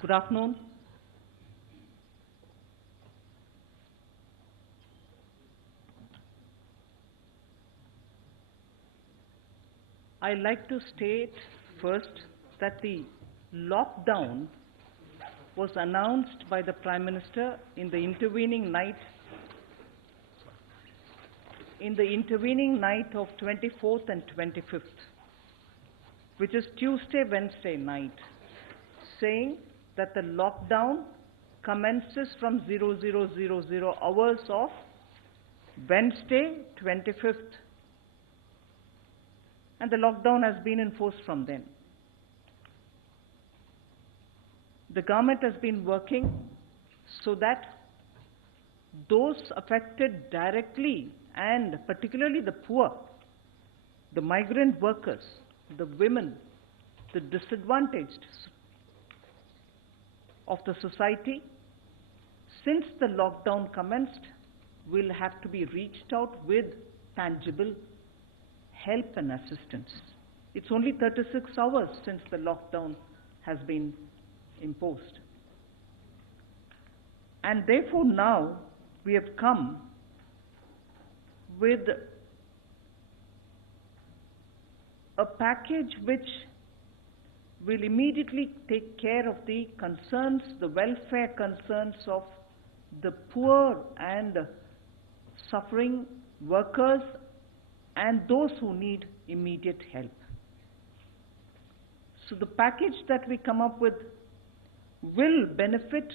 Good afternoon. I like to state first that the lockdown was announced by the Prime Minister in the intervening night of 24th and 25th, which is Tuesday, Wednesday night, saying that the lockdown commences from 0000 hours of Wednesday, 25th, and the lockdown has been enforced from then. The government has been working so that those affected directly, and particularly the poor, the migrant workers, the women, the disadvantaged of the society, since the lockdown commenced, will have to be reached out with tangible help and assistance. It's only 36 hours since the lockdown has been imposed. And therefore now we have come with a package which will immediately take care of the concerns, the welfare concerns of the poor and suffering workers and those who need immediate help. So the package that we come up with will benefit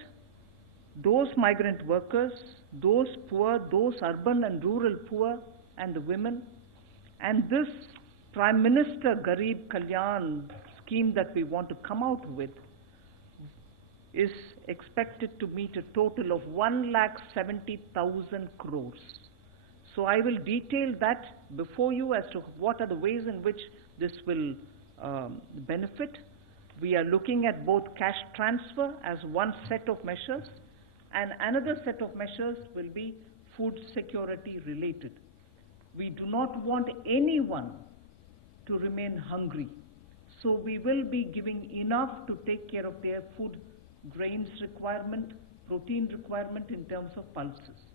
those migrant workers, those poor, those urban and rural poor, and the women. And this Prime Minister Garib Kalyan scheme that we want to come out with is expected to meet a total of 1,70,000 crores. So I will detail that before you as to what are the ways in which this will benefit. We are looking at both cash transfer as one set of measures, and another set of measures will be food security related. We do not want anyone to remain hungry. So we will be giving enough to take care of their food grains requirement, protein requirement in terms of pulses.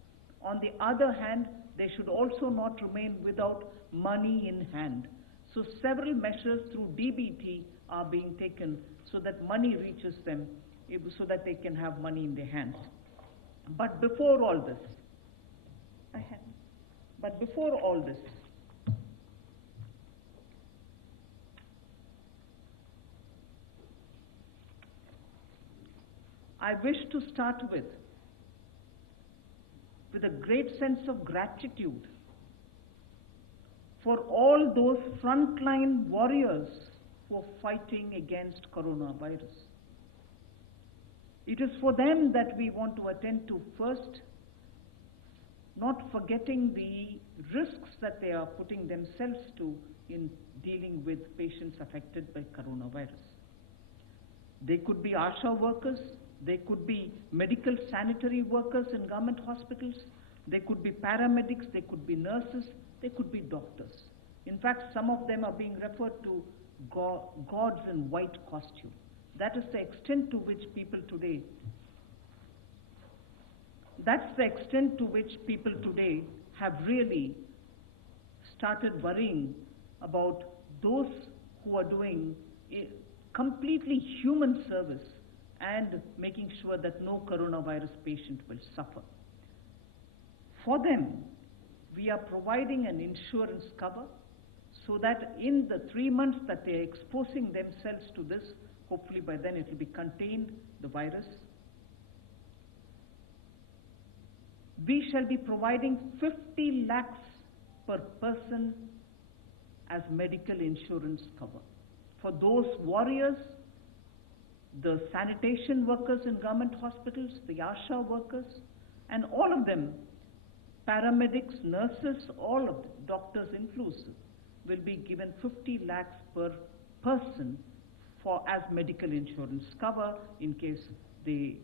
On the other hand, they should also not remain without money in hand. So several measures through DBT are being taken so that money reaches them, so that they can have money in their hands. But before all this, I wish to start with a great sense of gratitude for all those frontline warriors who are fighting against coronavirus. It is for them that we want to attend to first, not forgetting the risks that they are putting themselves to in dealing with patients affected by coronavirus. They could be ASHA workers, they could be medical sanitary workers in government hospitals, they could be paramedics, they could be nurses, they could be doctors. In fact, some of them are being referred to gods in white costume. That is the extent to which people today, have really started worrying about those who are doing a completely human service and making sure that no coronavirus patient will suffer. For them, we are providing an insurance cover so that in the 3 months that they are exposing themselves to this, hopefully by then it will be contained, the virus. We shall be providing 50 lakhs per person as medical insurance cover. For those warriors, the sanitation workers in government hospitals, the ASHA workers, and all of them, paramedics, nurses, all of them, doctors inclusive, will be given 50 lakhs per person as medical insurance cover in case they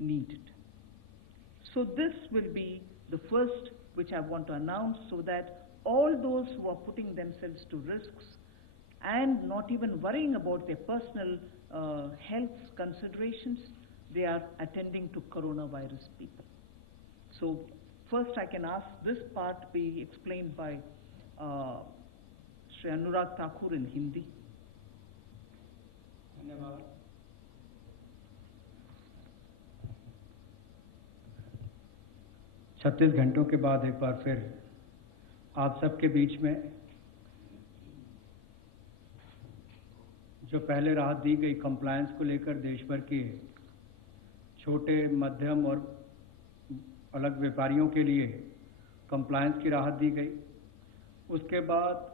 need it. So this will be the first which I want to announce, so that all those who are putting themselves to risks and not even worrying about their personal health considerations, they are attending to coronavirus people. So first I can ask this part be explained by Shri Anurag Thakur in Hindi. धन्यवाद। 36 घंटों के बाद एक बार फिर आप सबके बीच में जो पहले राहत दी गई कंप्लायंस को लेकर देश भर के छोटे, मध्यम और अलग व्यापारियों के लिए कंप्लायंस की राहत दी गई। उसके बाद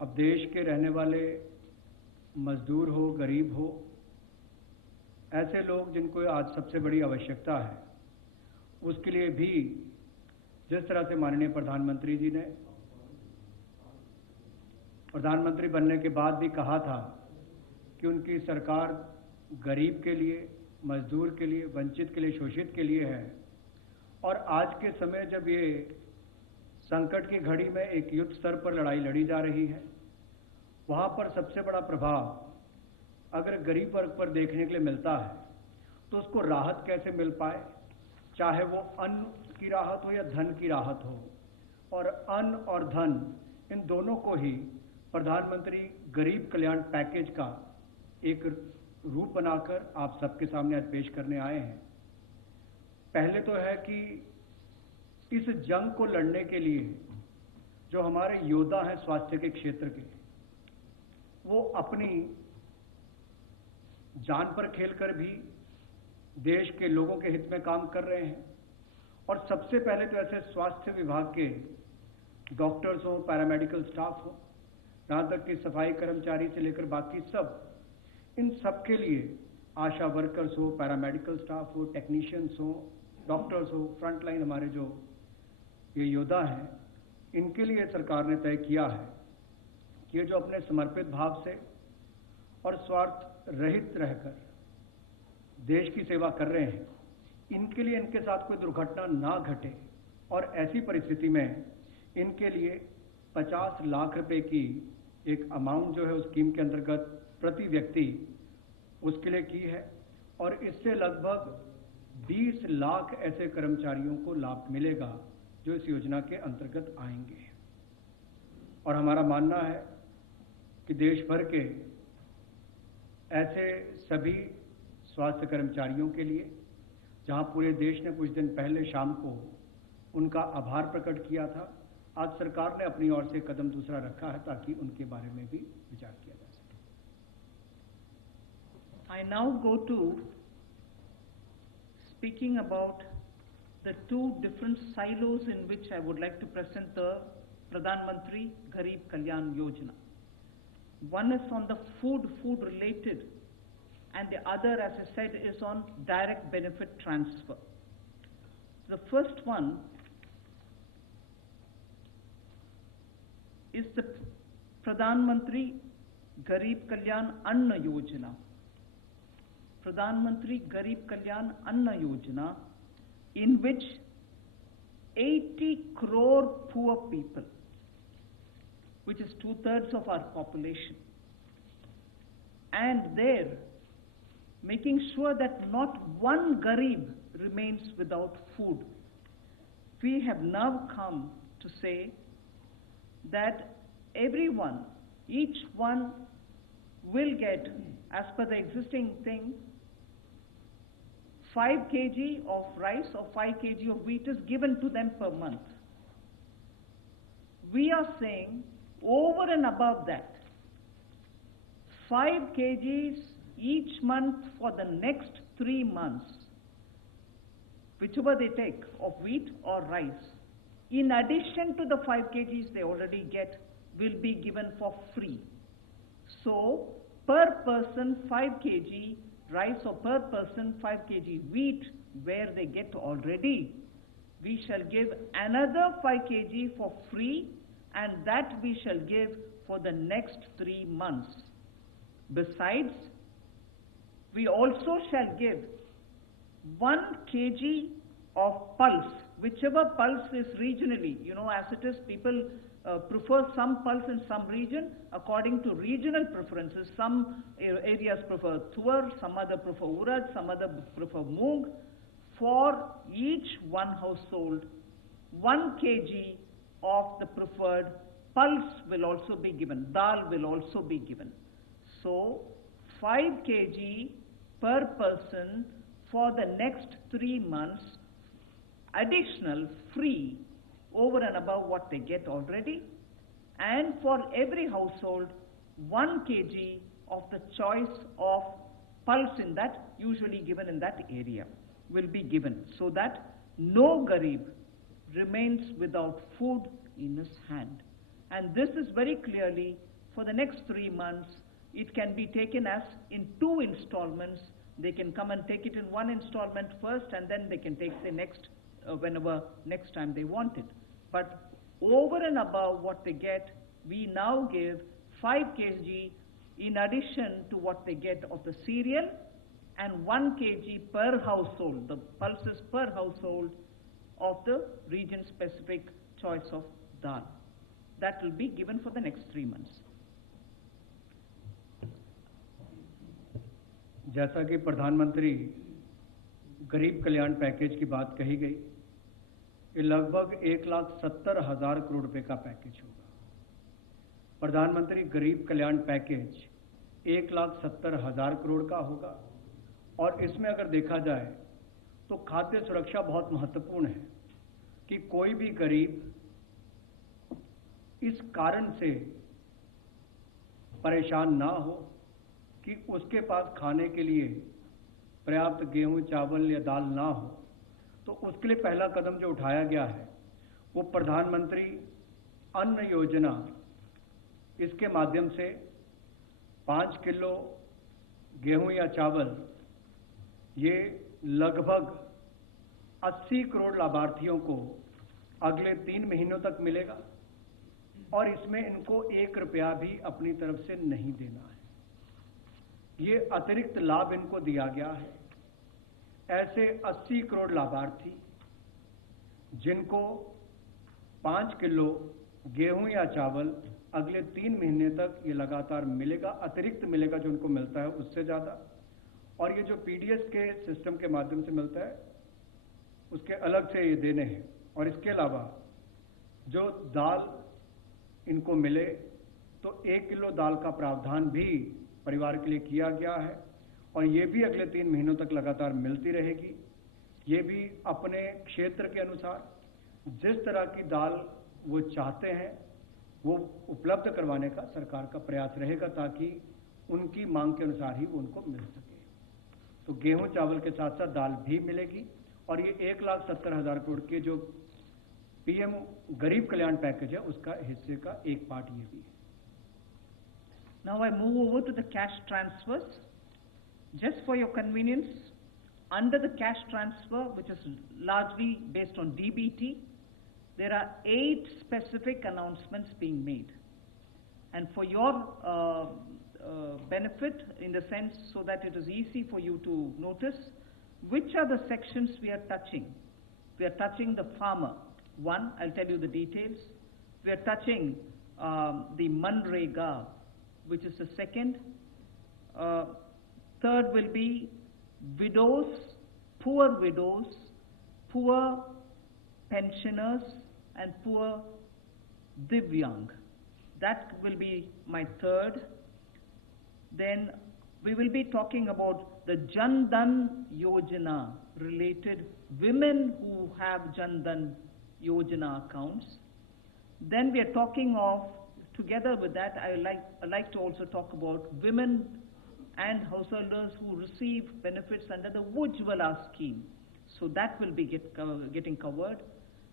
अब देश के रहने वाले मजदूर हो, गरीब हो, ऐसे लोग जिनको आज सबसे बड़ी आवश्यकता है, उसके लिए भी जिस तरह से माननीय प्रधानमंत्री जी ने प्रधानमंत्री बनने के बाद भी कहा था कि उनकी सरकार गरीब के लिए, मजदूर के लिए, वंचित के लिए, शोषित के लिए है। और आज के समय जब ये संकट की घड़ी में एक युद्ध स्तर पर लड़ाई लड़ी जा रही है, वहाँ पर सबसे बड़ा प्रभाव अगर गरीब वर्ग पर देखने के लिए मिलता है तो उसको राहत कैसे मिल पाए, चाहे वो अन्न की राहत हो या धन की राहत हो। और अन्न और धन इन दोनों को ही प्रधानमंत्री गरीब कल्याण पैकेज का एक रूप बनाकर आप सबके सामने आज पेश करने आए हैं। पहले तो है कि इस जंग को लड़ने के लिए जो हमारे योद्धा हैं स्वास्थ्य के क्षेत्र के, वो अपनी जान पर खेलकर भी देश के लोगों के हित में काम कर रहे हैं। और सबसे पहले तो ऐसे स्वास्थ्य विभाग के डॉक्टर्स हो, पैरामेडिकल स्टाफ हो, यहाँ तक कि सफाई कर्मचारी से लेकर बाकी सब, इन सब के लिए आशा वर्कर्स हो, पैरामेडिकल स्टाफ हो, टेक्नीशियंस हो, डॉक्टर्स हो, फ्रंटलाइन हमारे जो ये योद्धा हैं, इनके लिए सरकार ने तय किया है कि ये जो अपने समर्पित भाव से और स्वार्थ रहित रहकर देश की सेवा कर रहे हैं, इनके लिए इनके साथ कोई दुर्घटना ना घटे। और ऐसी परिस्थिति में इनके लिए 50 लाख रुपए की एक अमाउंट जो है उस स्कीम के अंतर्गत प्रति व्यक्ति उसके लिए की है। और इससे लगभग 20 लाख ऐसे कर्मचारियों को लाभ मिलेगा जो इस योजना के अंतर्गत आएंगे। और हमारा मानना है कि देश भर के ऐसे सभी स्वास्थ्य कर्मचारियों के लिए, जहां पूरे देश ने कुछ दिन पहले शाम को उनका आभार प्रकट किया था, आज सरकार ने अपनी ओर से कदम दूसरा रखा है ताकि उनके बारे में भी विचार किया जा सके। I now go to speaking about the two different silos in which I would like to present the Pradhan Mantri Garib Kalyan Yojana. One is on the food related, and the other, as I said, is on direct benefit transfer. The first one is the Pradhan Mantri Garib Kalyan Anna Yojana. Pradhan Mantri Garib Kalyan Anna Yojana, in which 80 crore poor people, which is 2/3 of our population, and there making sure that not one Garib remains without food. We have now come to say that everyone, each one will get, as per the existing thing, 5 kg of rice or 5 kg of wheat is given to them per month. We are saying over and above that, 5 kgs each month for the next 3 months, whichever they take of wheat or rice, in addition to the 5 kgs they already get, will be given for free. So, per person 5 kg rice or per person 5 kg wheat, where they get already, we shall give another 5 kg for free, and that we shall give for the next 3 months. Besides, we also shall give 1 kg of pulse, whichever pulse is regionally, as it is, people prefer some pulse in some region according to regional preferences. Some areas prefer tuar, some other prefer urad, some other prefer moong. For each one household, 1 kg of the preferred pulse will also be given, dal will also be given. So 5 kg per person for the next 3 months, additional, free, over and above what they get already. And for every household, 1 kg of the choice of pulse in that, usually given in that area, will be given, so that no garib remains without food in his hand. And this is very clearly for the next 3 months. It can be taken as in 2 installments. They can come and take it in 1 installment first, and then they can take the next whenever next time they want it. But over and above what they get, we now give 5 kg in addition to what they get of the cereal, and 1 kg per household, the pulses per household of the region-specific choice of dal. That will be given for the next 3 months. जैसा कि प्रधानमंत्री गरीब कल्याण package की बात कही गई, ये लगभग 1,70,000 करोड़ रुपए का पैकेज होगा। प्रधानमंत्री गरीब कल्याण पैकेज 1,70,000 करोड़ का होगा, और इसमें अगर देखा जाए तो खाद्य सुरक्षा बहुत महत्वपूर्ण है कि कोई भी गरीब इस कारण से परेशान ना हो कि उसके पास खाने के लिए पर्याप्त गेहूं, चावल या दाल ना हो। तो उसके लिए पहला कदम जो उठाया गया है वो प्रधानमंत्री अन्न योजना, इसके माध्यम से 5 किलो गेहूं या चावल ये लगभग 80 करोड़ लाभार्थियों को अगले 3 महीनों तक मिलेगा, और इसमें इनको 1 रुपया भी अपनी तरफ से नहीं देना है। ये अतिरिक्त लाभ इनको दिया गया है। ऐसे 80 करोड़ लाभार्थी जिनको 5 किलो गेहूं या चावल अगले 3 महीने तक ये लगातार मिलेगा, अतिरिक्त मिलेगा जो उनको मिलता है उससे ज़्यादा, और ये जो पीडीएस के सिस्टम के माध्यम से मिलता है उसके अलग से ये देने हैं। और इसके अलावा जो दाल इनको मिले तो 1 किलो दाल का प्रावधान भी परिवार के लिए किया गया है, और ये भी अगले 3 महीनों तक लगातार मिलती रहेगी। ये भी अपने क्षेत्र के अनुसार जिस तरह की दाल वो चाहते हैं वो उपलब्ध करवाने का सरकार का प्रयास रहेगा, ताकि उनकी मांग के अनुसार ही वो उनको मिल सके। तो गेहूं चावल के साथ साथ दाल भी मिलेगी, और ये 1,70,000 करोड़ के जो पीएम गरीब कल्याण पैकेज है उसका हिस्से का एक पार्ट ये भी है। Now I move over to the cash transfers. Just for your convenience, under the cash transfer, which is largely based on DBT, there are 8 specific announcements being made. And for your benefit, in the sense so that it is easy for you to notice, which are the sections we are touching. We are touching the farmer. 1, I'll tell you the details. We are touching the Manrega, which is the second. Third will be widows, poor pensioners, and poor Divyang. That will be my third. Then we will be talking about the Jan Dhan Yojana related women who have Jan Dhan Yojana accounts. Then we are talking of, together with that, I like to also talk about women and householders who receive benefits under the Ujjwala scheme. So that will be getting covered.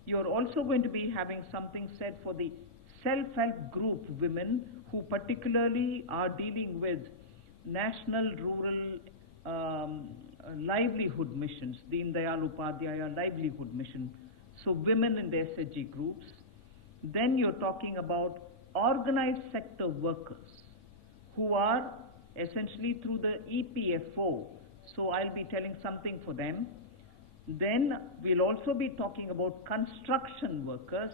You're also going to be having something said for the self-help group women who particularly are dealing with National Rural Livelihood Missions, Deen Dayal Upadhyaya Livelihood Mission. So women in the SHG groups. Then you're talking about organized sector workers who are essentially through the EPFO. So I'll be telling something for them. Then we'll also be talking about construction workers,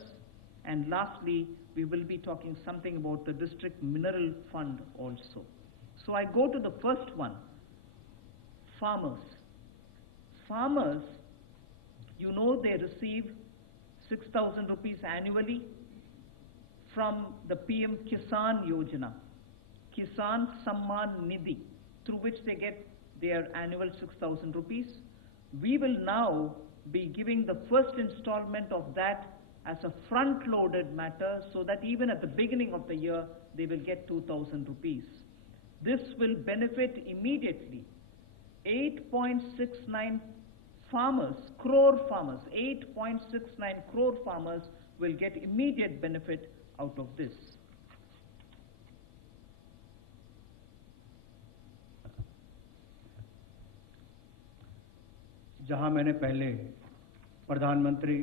And lastly, we will be talking something about the district mineral fund also. So I go to the first one, farmers. Farmers, you know, they receive 6,000 rupees annually from the PM Kisan Yojana, Kisan Samman Nidhi, through which they get their annual 6,000 rupees. We will now be giving the first installment of that as a front-loaded matter, so that even at the beginning of the year, they will get 2,000 rupees. This will benefit immediately 8.69 farmers, crore farmers, 8.69 crore farmers will get immediate benefit out of this. जहां मैंने पहले प्रधानमंत्री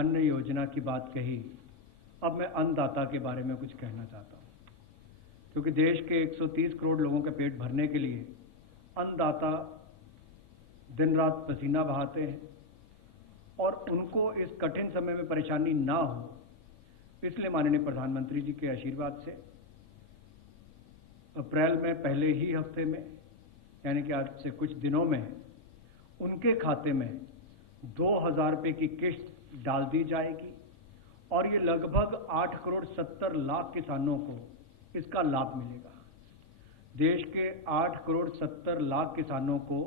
अन्न योजना की बात कही, अब मैं अन्नदाता के बारे में कुछ कहना चाहता हूं, क्योंकि देश के 130 करोड़ लोगों के पेट भरने के लिए अन्नदाता दिन रात पसीना बहाते हैं, और उनको इस कठिन समय में परेशानी ना हो, इसलिए माननीय प्रधानमंत्री जी के आशीर्वाद से अप्रैल में पहले ही हफ्ते में, यानी कि आज से कुछ दिनों में, उनके खाते में 2,000 रुपये की किस्त डाल दी जाएगी, और ये लगभग 8 करोड़ 70 लाख किसानों को इसका लाभ मिलेगा। देश के 8 करोड़ 70 लाख किसानों को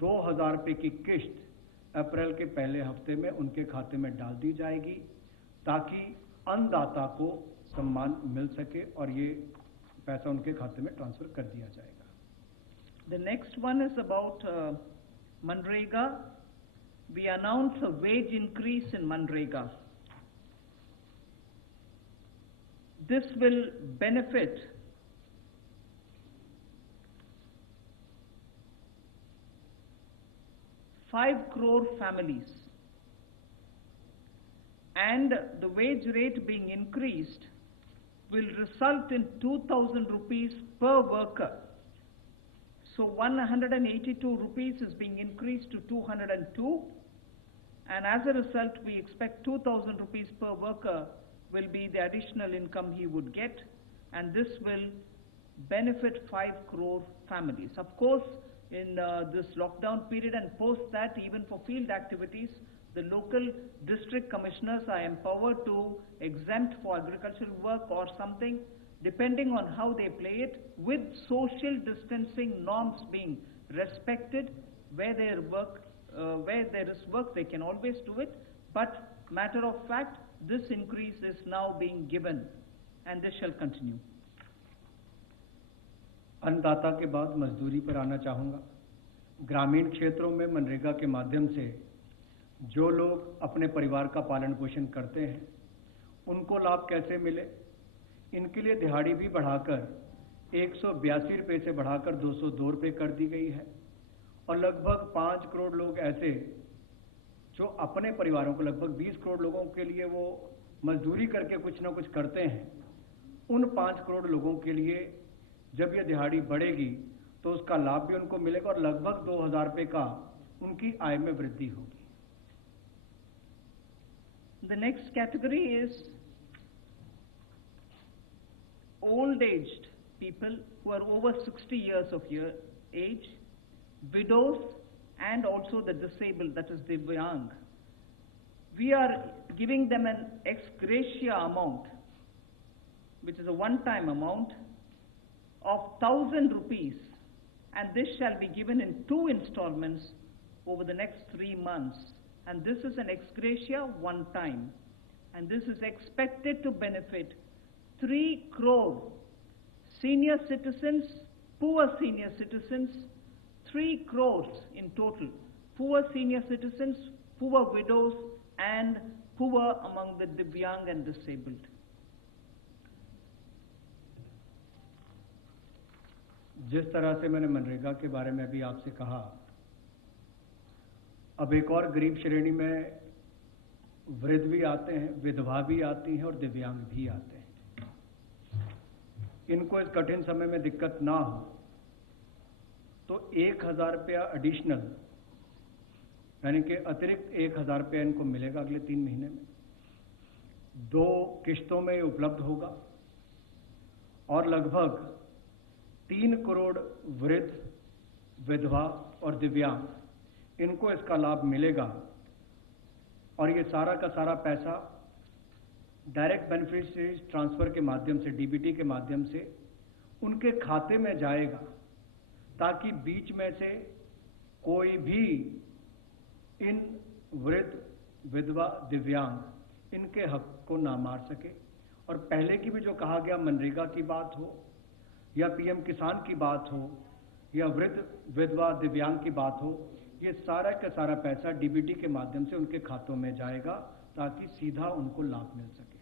2,000 रुपये की किस्त अप्रैल के पहले हफ्ते में उनके खाते में डाल दी जाएगी, ताकि अन्नदाता को सम्मान मिल सके और ये पैसा उनके खाते में ट्रांसफर कर दिया जाएगा। The next one is about Manrega. We announce a wage increase in Manrega. This will benefit 5 crore families, and the wage rate being increased will result in 2,000 rupees per worker. So 182 rupees is being increased to 202, and as a result we expect 2,000 rupees per worker will be the additional income he would get, and this will benefit 5 crore families. Of course, in this lockdown period and post that, even for field activities, the local district commissioners are empowered to exempt for agricultural work or something, depending on how they play it, with social distancing norms being respected. Where there is work, they can always do it. But matter of fact, this increase is now being given, and this shall continue. अन्नदाता के बाद मजदूरी पर आना चाहूँगा। ग्रामीण क्षेत्रों में मनरेगा के माध्यम से जो लोग अपने परिवार का पालन पोषण करते हैं, उनको लाभ कैसे मिले, इनके लिए दिहाड़ी भी बढ़ाकर 182 रुपये से बढ़ाकर 202 रुपये कर दी गई है, और लगभग 5 करोड़ लोग ऐसे जो अपने परिवारों को, लगभग 20 करोड़ लोगों के लिए वो मजदूरी करके कुछ ना कुछ करते हैं, उन 5 करोड़ लोगों के लिए जब ये दिहाड़ी बढ़ेगी तो उसका लाभ भी उनको मिलेगा, और लगभग 2,000 रुपये का उनकी आय में वृद्धि होगी। The next category is old-aged people who are over 60 years of age, widows, and also the disabled, that is Divyang. We are giving them an ex gratia amount, which is a one-time amount of 1,000 rupees, and this shall be given in 2 installments over the next 3 months. And this is an ex gratia one time, and this is expected to benefit 3 crore senior citizens, poor senior citizens, 3 crores in total, poor senior citizens, poor widows, and poor among the Divyang and disabled. जिस तरह से मैंने मनरेगा के बारे में अभी आपसे कहा, अब एक और गरीब श्रेणी में वृद्ध भी आते हैं, विधवा भी आती हैं और दिव्यांग भी आते हैं। इनको इस कठिन समय में दिक्कत ना हो तो 1,000 रुपया एडिशनल, यानी कि अतिरिक्त 1,000 रुपया इनको मिलेगा अगले 3 महीने में। 2 किश्तों में उपलब्ध होगा और लगभग 3 करोड़ वृद्ध, विधवा और दिव्यांग इनको इसका लाभ मिलेगा। और ये सारा का सारा पैसा डायरेक्ट बेनिफिशियरीज ट्रांसफर के माध्यम से, डीबीटी के माध्यम से उनके खाते में जाएगा, ताकि बीच में से कोई भी इन वृद्ध, विधवा, दिव्यांग इनके हक को ना मार सके। और पहले की भी जो कहा गया, मनरेगा की बात हो या पीएम किसान की बात हो या वृद्ध, विधवा, दिव्यांग की बात हो, ये सारा का सारा पैसा डीबीटी के माध्यम से उनके खातों में जाएगा, ताकि सीधा उनको लाभ मिल सके।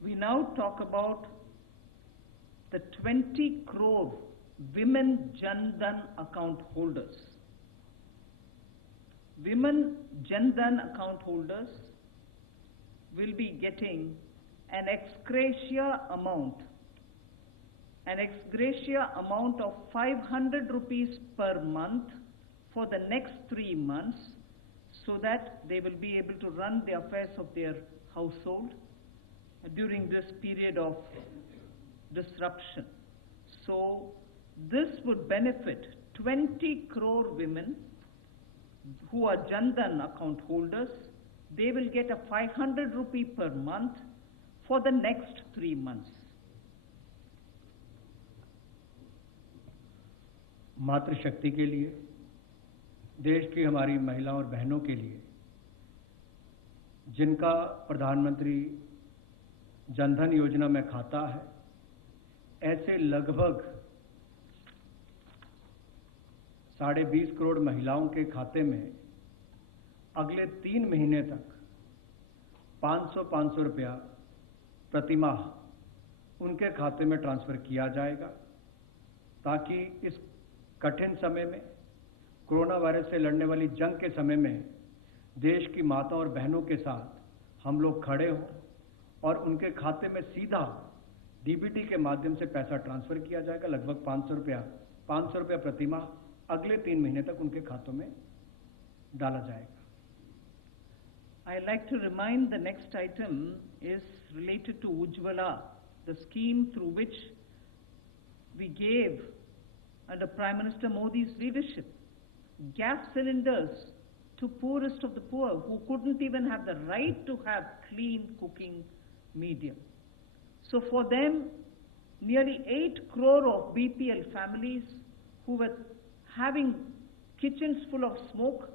We now talk about the 20 crore women Jan Dhan account holders. Women Jan Dhan account holders will be getting an ex gratia amount of 500 rupees per month for the next 3 months, so that they will be able to run the affairs of their household during this period of disruption. So this would benefit 20 crore women who are Jan Dhan account holders. They will get a 500 rupee per month for the next 3 months. मातृशक्ति के लिए, देश की हमारी महिलाओं और बहनों के लिए, जिनका प्रधानमंत्री जनधन योजना में खाता है, ऐसे लगभग 20.5 करोड़ महिलाओं के खाते में अगले 3 महीने तक 500 रुपया प्रतिमाह उनके खाते में ट्रांसफर किया जाएगा, ताकि इस कठिन समय में, कोरोना वायरस से लड़ने वाली जंग के समय में देश की माताओं और बहनों के साथ हम लोग खड़े हों और उनके खाते में सीधा डीबीटी के माध्यम से पैसा ट्रांसफर किया जाएगा। लगभग 500 रुपया प्रतिमाह अगले 3 महीने तक उनके खातों में डाला जाएगा। I like to remind the next item is related to Ujjwala, the scheme through which we gave under Prime Minister Modi's leadership gas cylinders to poorest of the poor who couldn't even have the right to have clean cooking medium. So for them, nearly 8 crore of BPL families who were having kitchens full of smoke,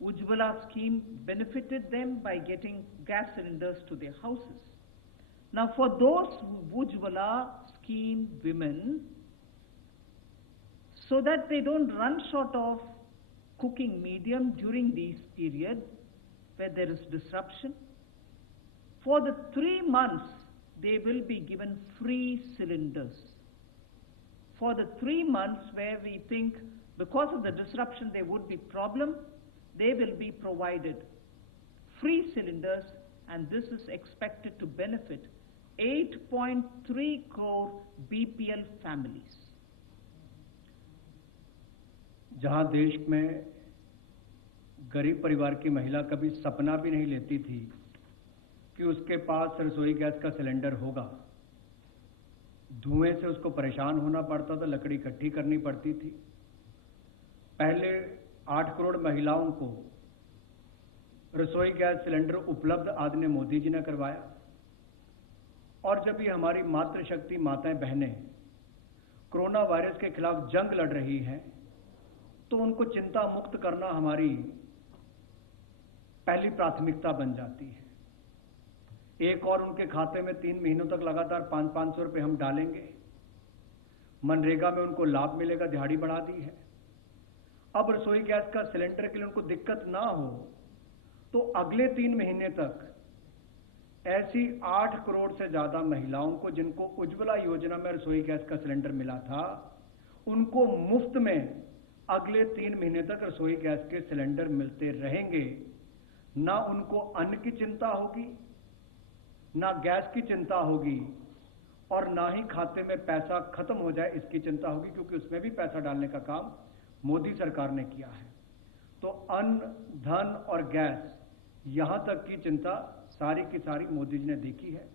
Ujjwala scheme benefited them by getting gas cylinders to their houses. Now for those Ujjwala scheme women, so that they don't run short of cooking medium during this period where there is disruption, for the 3 months they will be given free cylinders. For the 3 months where we think because of the disruption there would be problem, they will be provided free cylinders, and this is expected to benefit 8.3 crore BPL families. जहां देश में गरीब परिवार की महिला कभी सपना भी नहीं लेती थी कि उसके पास रसोई गैस का सिलेंडर होगा, धुएं से उसको परेशान होना पड़ता था, लकड़ी इकट्ठी करनी पड़ती थी। पहले 8 करोड़ महिलाओं को रसोई गैस सिलेंडर उपलब्ध आदरणीय मोदी जी ने करवाया। और जब ये हमारी मातृशक्ति माताएं बहनें कोरोना वायरस के खिलाफ जंग लड़ रही हैं, तो उनको चिंता मुक्त करना हमारी पहली प्राथमिकता बन जाती है। एक और उनके खाते में 3 महीनों तक लगातार 500 रुपए हम डालेंगे। मनरेगा में उनको लाभ मिलेगा, दिहाड़ी बढ़ा दी है। अब रसोई गैस का सिलेंडर के लिए उनको दिक्कत ना हो, तो अगले 3 महीने तक ऐसी 8 करोड़ से ज्यादा महिलाओं को जिनको उज्ज्वला योजना में रसोई गैस का सिलेंडर मिला था, उनको मुफ्त में अगले 3 महीने तक रसोई गैस के सिलेंडर मिलते रहेंगे। ना उनको अन्न की चिंता होगी, ना गैस की चिंता होगी, और ना ही खाते में पैसा खत्म हो जाए इसकी चिंता होगी, क्योंकि उसमें भी पैसा डालने का काम मोदी सरकार ने किया है। तो अन्न, धन और गैस, यहां तक की चिंता सारी की सारी मोदी जी ने देखी है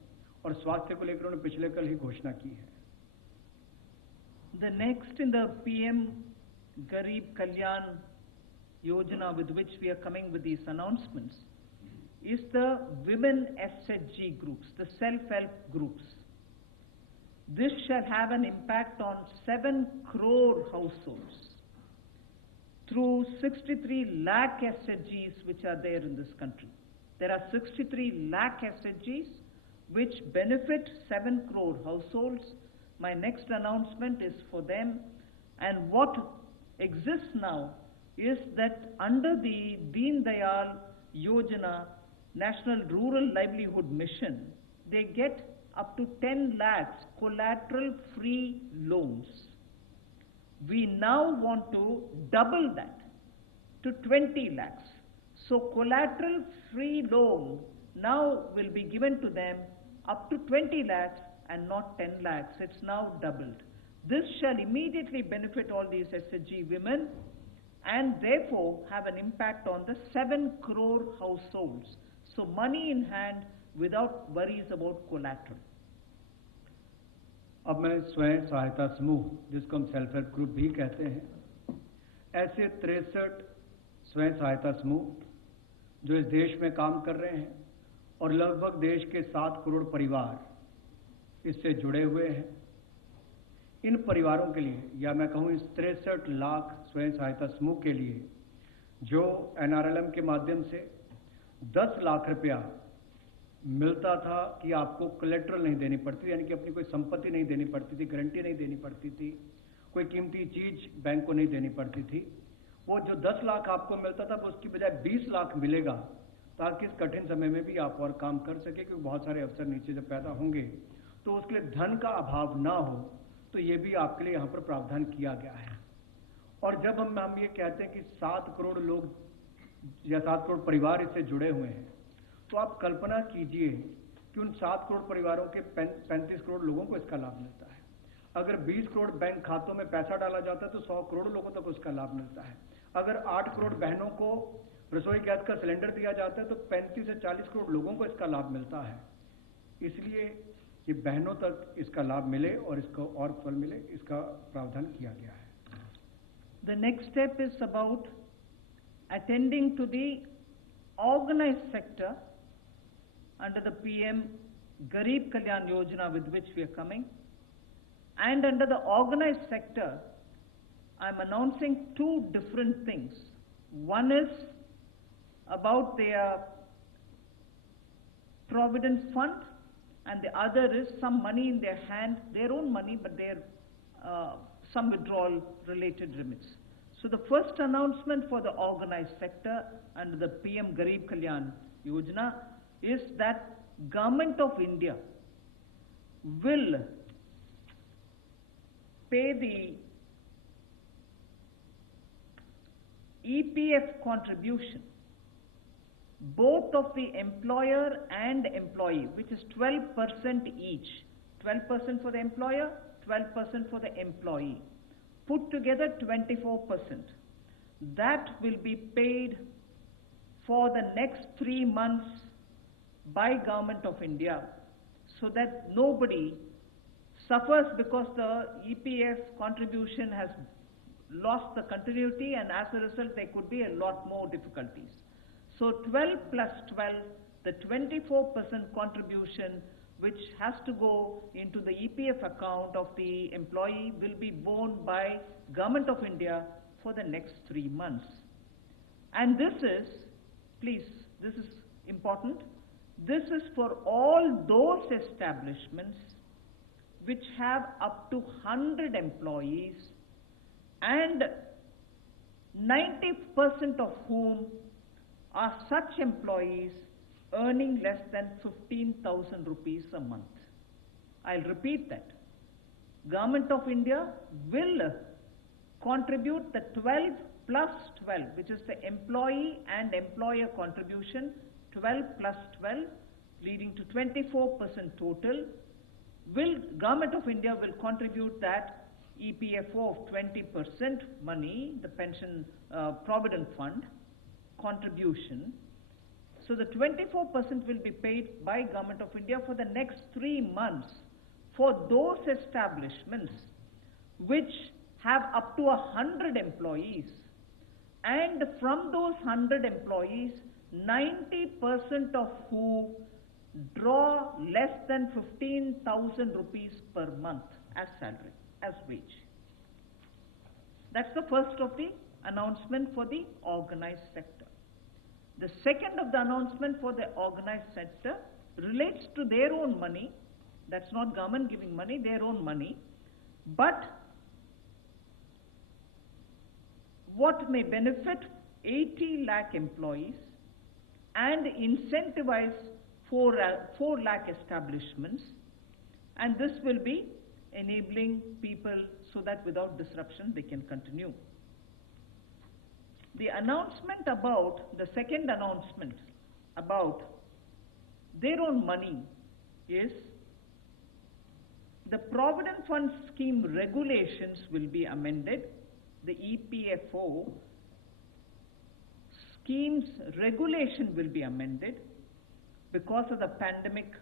और स्वास्थ्य को लेकर उन्होंने पिछले कल ही घोषणा की है। The next in the PM Garib Kalyan Yojana with which we are coming with these announcements is the women SHG groups, the self-help groups. This shall have an impact on 7 crore households through 63 lakh SHGs which are there in this country. There are 63 lakh SHGs which benefit 7 crore households. My next announcement is for them, and what exists now is that under the Deen Dayal Yojana National Rural Livelihood Mission, they get up to 10 lakhs collateral-free loans. We now want to double that to 20 lakhs. So collateral-free loan now will be given to them up to 20 lakhs and not 10 lakhs. It's now doubled. This shall immediately benefit all these SHG women and therefore have an impact on the 7 crore households. So money in hand without worries about collateral. अब मैं स्वयं सहायता समूह, जिसको हम self help group भी कहते हैं, ऐसे 63 स्वयं सहायता समूह जो इस देश में काम कर रहे हैं और लगभग देश के 7 करोड़ परिवार इससे जुड़े हुए हैं। इन परिवारों के लिए, या मैं कहूँ इस 63 लाख स्वयं सहायता समूह के लिए, जो NRLM के माध्यम से 10 लाख रुपया मिलता था कि आपको कोलेट्रल नहीं देनी पड़ती, यानी कि अपनी कोई संपत्ति नहीं देनी पड़ती थी, गारंटी नहीं देनी पड़ती थी, कोई कीमती चीज बैंक को नहीं देनी पड़ती थी, वो जो 10 लाख आपको मिलता था वो उसकी बजाय 20 लाख मिलेगा, ताकि इस कठिन समय में भी आप और काम कर सके, क्योंकि बहुत सारे अवसर नीचे जब पैदा होंगे तो उसके लिए धन का अभाव ना हो, तो ये भी आपके लिए यहाँ पर प्रावधान किया गया है। और जब हम ये कहते हैं कि 7 करोड़ लोग या 7 करोड़ परिवार इससे जुड़े हुए हैं, तो आप कल्पना कीजिए कि उन 7 करोड़ परिवारों के 35 करोड़ लोगों को इसका लाभ मिलता है। अगर 20 करोड़ बैंक खातों में पैसा डाला जाता है तो 100 करोड़ लोगों तक उसका लाभ मिलता है। अगर 8 करोड़ बहनों को रसोई गैस का सिलेंडर दिया जाता है तो 35 से 40 करोड़ लोगों को इसका लाभ मिलता है। इसलिए ये बहनों तक इसका लाभ मिले और इसको और फल मिले, इसका प्रावधान किया गया है। The next step is about attending to the organized sector under the PM Garib Kalyan Yojana with which we are coming. And under the organized sector, I'm announcing 2 different things. One is about their provident fund, and the other is some money in their hand, their own money, but their some withdrawal related remits. So the first announcement for the organized sector under the PM Garib Kalyan Yojana is that Government of India will pay the EPF contribution, both of the employer and employee, which is 12% each. 12% for the employer, 12% for the employee. Put together 24%. That will be paid for the next 3 months by Government of India, so that nobody suffers because the EPF contribution has lost the continuity, and as a result there could be a lot more difficulties. So 12 plus 12, the 24% contribution which has to go into the EPF account of the employee will be borne by Government of India for the next 3 months. And this is, please, this is important, this is for all those establishments which have up to 100 employees and 90% of whom are such employees earning less than 15,000 rupees a month. I'll repeat that. Government of India will contribute the 12 plus 12, which is the employee and employer contribution, 12 plus 12, leading to 24% total. Government of India will contribute that EPFO of 20% money, the pension provident fund contribution. So the 24% will be paid by Government of India for the next 3 months for those establishments which have up to 100 employees. And from those 100 employees, 90% of who draw less than 15,000 rupees per month as salary, as wage. That's the first of the announcement for the organized sector. The second of the announcement for the organized sector relates to their own money. That's not government giving money, their own money. But what may benefit 80 lakh employees and incentivize 4 lakh establishments, and this will be enabling people so that without disruption they can continue. The announcement about, the second announcement about their own money is the Provident Fund Scheme regulations will be amended. The EPFO schemes regulation will be amended because of the pandemic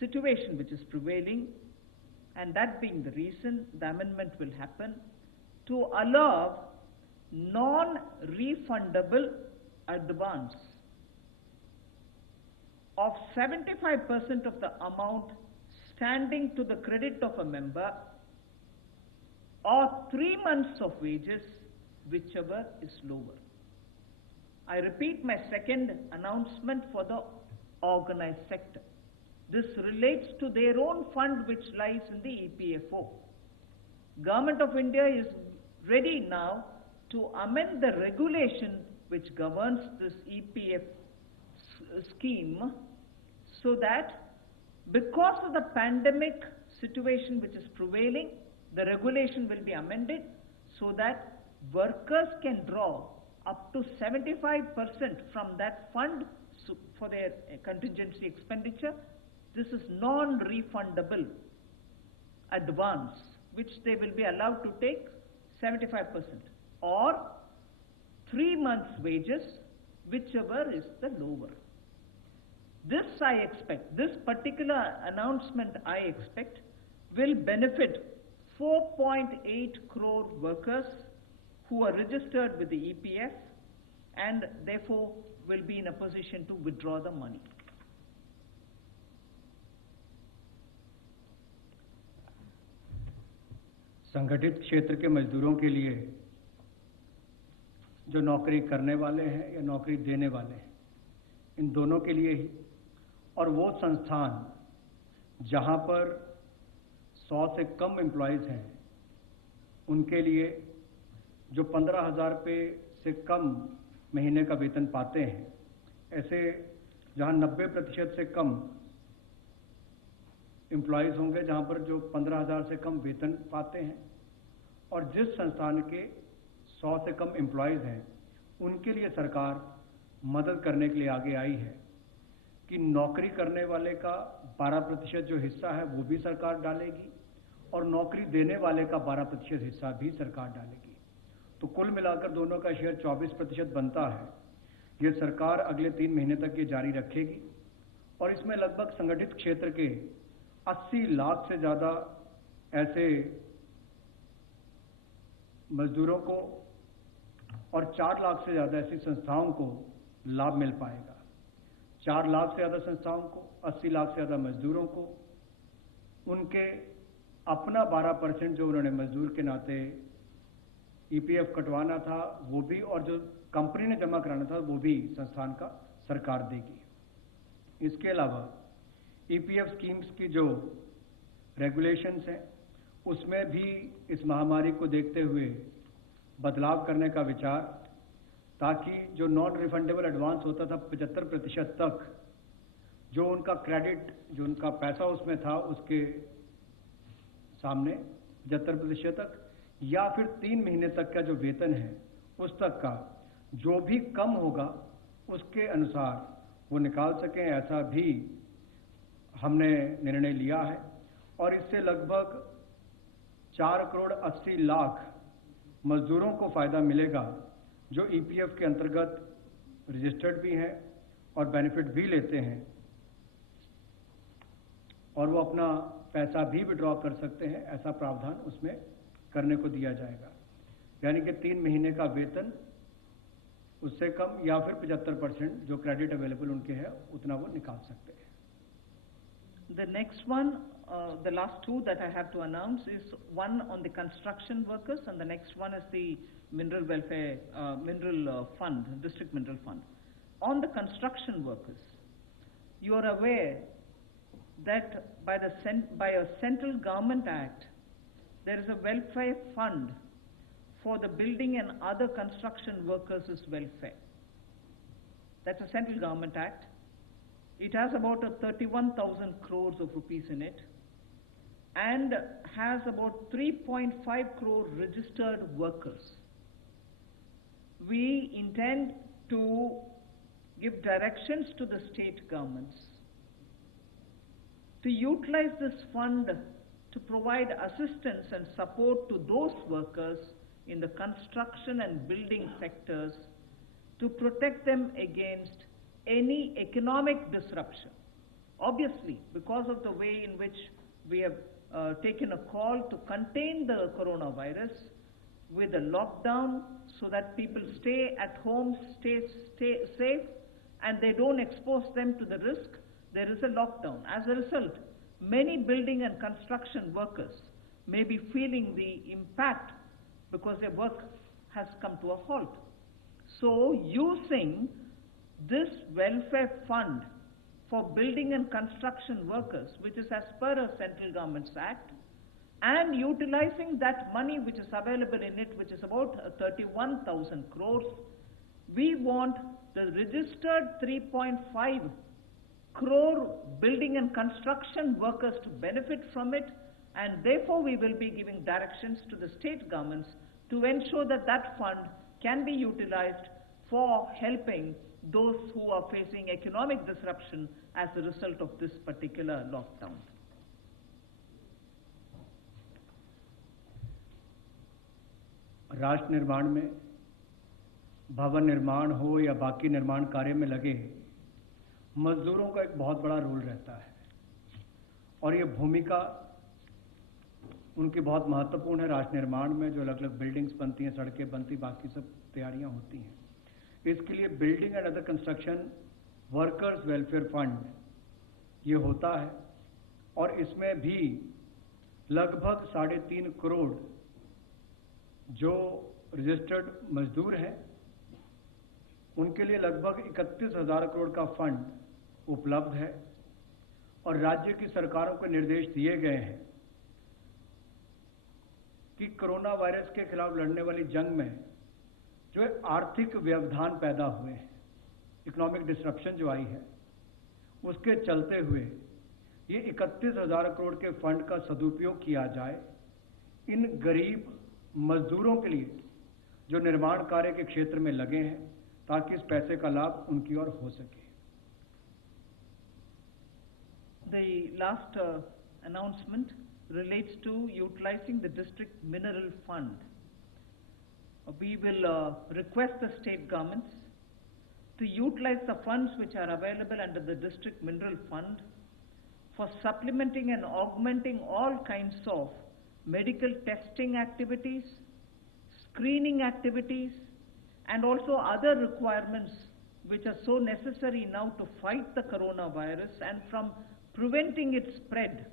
situation which is prevailing, and that being the reason the amendment will happen to allow non-refundable advance of 75% of the amount standing to the credit of a member or 3 months of wages, whichever is lower. I repeat my second announcement for the organized sector. This relates to their own fund which lies in the EPFO. Government of India is ready now to amend the regulation which governs this EPF scheme so that because of the pandemic situation which is prevailing, the regulation will be amended so that workers can draw up to 75% from that fund for their contingency expenditure. This is non-refundable advance which they will be allowed to take 75% or 3 months wages, whichever is the lower. This I expect, this particular announcement I expect will benefit 4.8 crore workers who are registered with the EPF and therefore will be in a position to withdraw the money. संगठित क्षेत्र के मजदूरों के लिए जो नौकरी करने वाले हैं या नौकरी देने वाले हैं, इन दोनों के लिए ही, और वो संस्थान जहां पर 100 से कम एम्प्लॉइज़ हैं उनके लिए जो 15,000 रुपये से कम महीने का वेतन पाते हैं, ऐसे जहां 90% से कम एम्प्लॉइज़ होंगे जहां पर जो 15,000 से कम वेतन पाते हैं, और जिस संस्थान के 100 से कम एम्प्लॉइज़ हैं उनके लिए सरकार मदद करने के लिए आगे आई है कि नौकरी करने वाले का 12% जो हिस्सा है वो भी सरकार डालेगी और नौकरी देने वाले का 12% हिस्सा भी सरकार डालेगी। तो कुल मिलाकर दोनों का शेयर 24% बनता है। ये सरकार अगले 3 महीने तक ये जारी रखेगी और इसमें लगभग संगठित क्षेत्र के 80 लाख से ज़्यादा ऐसे मजदूरों को और 4 लाख से ज़्यादा ऐसी संस्थाओं को लाभ मिल पाएगा। 4 लाख से ज़्यादा संस्थाओं को, 80 लाख से ज़्यादा मजदूरों को उनके अपना 12% जो उन्होंने मजदूर के नाते ईपीएफ कटवाना था वो भी, और जो कंपनी ने जमा कराना था वो भी संस्थान का सरकार देगी। इसके अलावा ईपीएफ स्कीम्स की जो रेगुलेशंस हैं उसमें भी इस महामारी को देखते हुए बदलाव करने का विचार, ताकि जो नॉन रिफंडेबल एडवांस होता था 75% तक, जो उनका क्रेडिट, जो उनका पैसा उसमें था उसके सामने 75% तक, या फिर 3 महीने तक का जो वेतन है उस तक का जो भी कम होगा उसके अनुसार वो निकाल सकें, ऐसा भी हमने निर्णय लिया है। और इससे लगभग 4 करोड़ 80 लाख मजदूरों को फायदा मिलेगा जो ईपीएफ के अंतर्गत रजिस्टर्ड भी हैं और बेनिफिट भी लेते हैं और वो अपना पैसा भी विड्रॉ कर सकते हैं। ऐसा प्रावधान उसमें करने को दिया जाएगा, यानी कि 3 महीने का वेतन उससे कम या फिर 75% जो क्रेडिट अवेलेबल उनके है उतना वो निकाल सकते हैं। The next one, the last two that I have to announce is one on the construction workers and the next one is the mineral welfare, fund, district mineral fund. On the construction workers, you are aware that by a central government act, there is a welfare fund for the building and other construction workers' welfare. That's a central government act. It has about 31,000 crores of rupees in it and has about 3.5 crore registered workers. We intend to give directions to the state governments to utilize this fund to provide assistance and support to those workers in the construction and building sectors to protect them against any economic disruption. Obviously, because of the way in which we have taken a call to contain the coronavirus with a lockdown so that people stay at home, stay safe, and they don't expose them to the risk, there is a lockdown. As a result, many building and construction workers may be feeling the impact because their work has come to a halt. So, using this welfare fund for building and construction workers, which is as per a central government's act, and utilizing that money which is available in it, which is about 31,000 crores, we want the registered 3.5 crore building and construction workers to benefit from it, and therefore we will be giving directions to the state governments to ensure that that fund can be utilized for helping those who are facing economic disruption as a result of this particular lockdown. राष्ट्र निर्माण में भवन निर्माण हो या बाकी निर्माण कार्य में लगे मजदूरों का एक बहुत बड़ा रोल रहता है और ये भूमिका उनकी बहुत महत्वपूर्ण है राष्ट्र निर्माण में। जो अलग अलग बिल्डिंग्स बनती हैं, सड़कें बनती, बाकी सब तैयारियां होती हैं, इसके लिए building and other construction workers welfare fund ये होता है और इसमें भी लगभग 3.5 करोड़ जो रजिस्टर्ड मजदूर हैं उनके लिए लगभग 31,000 करोड़ का फंड उपलब्ध है और राज्य की सरकारों को निर्देश दिए गए हैं कि कोरोना वायरस के खिलाफ लड़ने वाली जंग में जो आर्थिक व्यवधान पैदा हुए हैं, इकोनॉमिक डिसरप्शन जो आई है, उसके चलते हुए ये 31,000 करोड़ के फंड का सदुपयोग किया जाए इन गरीब मजदूरों के लिए जो निर्माण कार्य के क्षेत्र में लगे हैं, ताकि इस पैसे का लाभ उनकी ओर हो सके। The last announcement relates to utilizing the district mineral fund. We will request the state governments to utilize the funds which are available under the district mineral fund for supplementing and augmenting all kinds of medical testing activities, screening activities, and also other requirements which are so necessary now to fight the coronavirus and from preventing its spread.